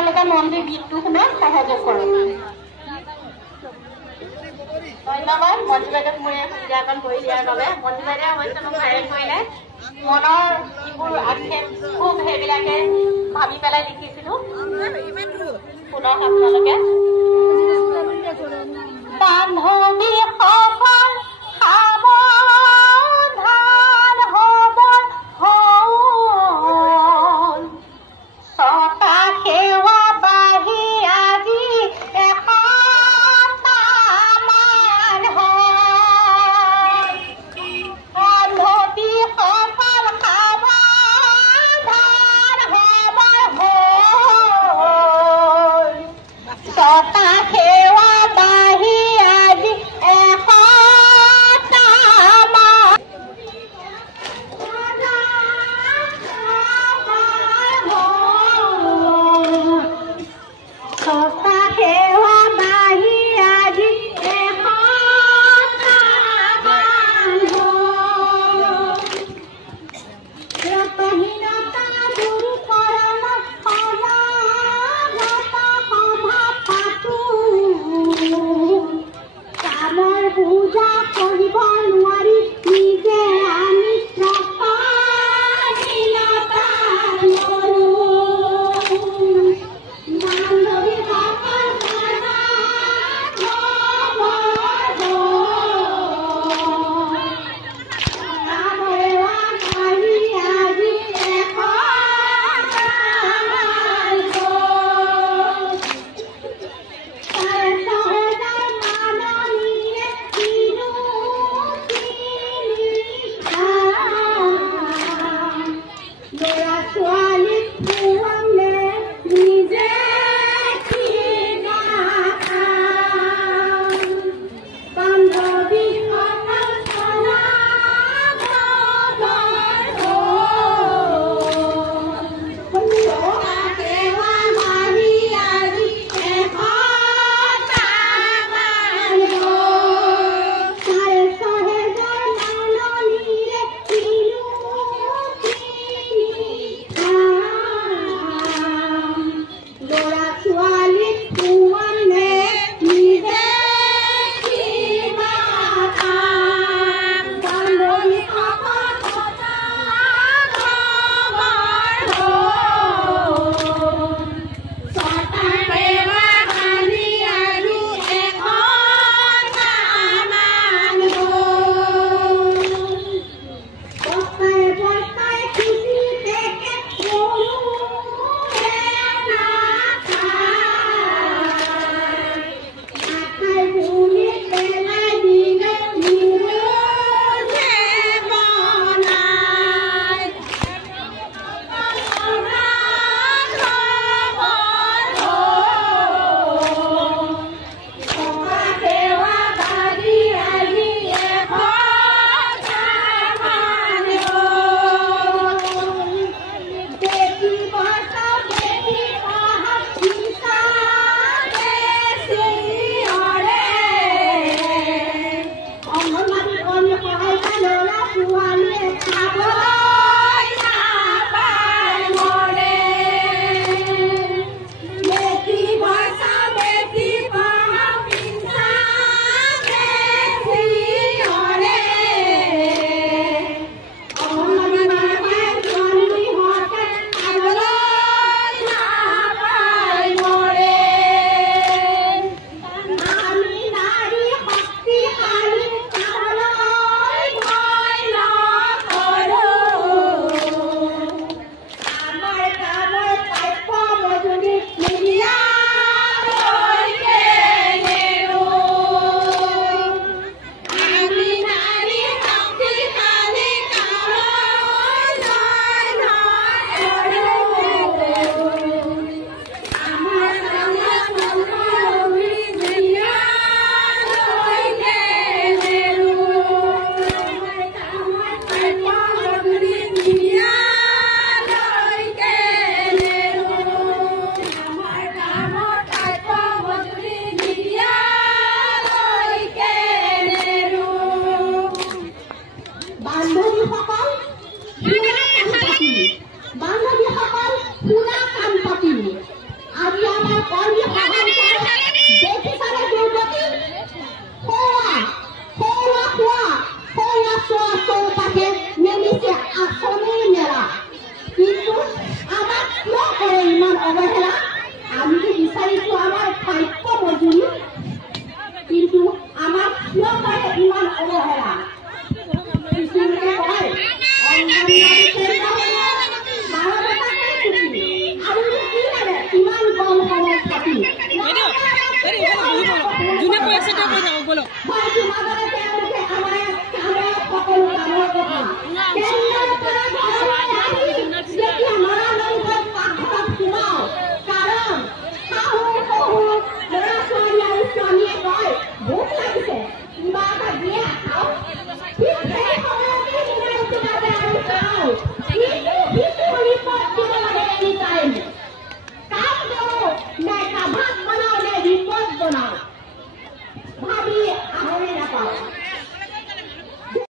আপোনালোকে মন্দিৰ গীতটো শুনাত সহযোগ কৰক। ধন্যবাদ মঞ্জু বাইদেউক মই সুবিধাকণ কৰি দিয়াৰ বাবে। মঞ্জু বাইদেৱে অৱশ্যে মোক ভাইৰেল কৰিলে। মনৰ যিবোৰ আক্ষেপ খুব সেইবিলাকে ভাবি পেলাই লিখিছিলো। শুনক আপোনালোকে। বান্ধৱী সফল সাৱধান হ'ব হ'ল, ছটা সেৱা বাঢ়ি আজি এশটামান হ'ল। বান্ধৱী সফল সাৱধান হ'ব হ'ল, ছটা সেৱা বাঢ়ি আজি এশ ইমান অৱহেলা আমি বিচাৰিছো আমাৰ প্ৰাপ্য মজুৰি কিন্তু আমাক কিয় কৰে ইমান অৱহেলা কিছুমানে কয় অংগনবাড়ী কেন্দ্ৰ আৰু কি লাগে ইমান কম সময়ত থাকি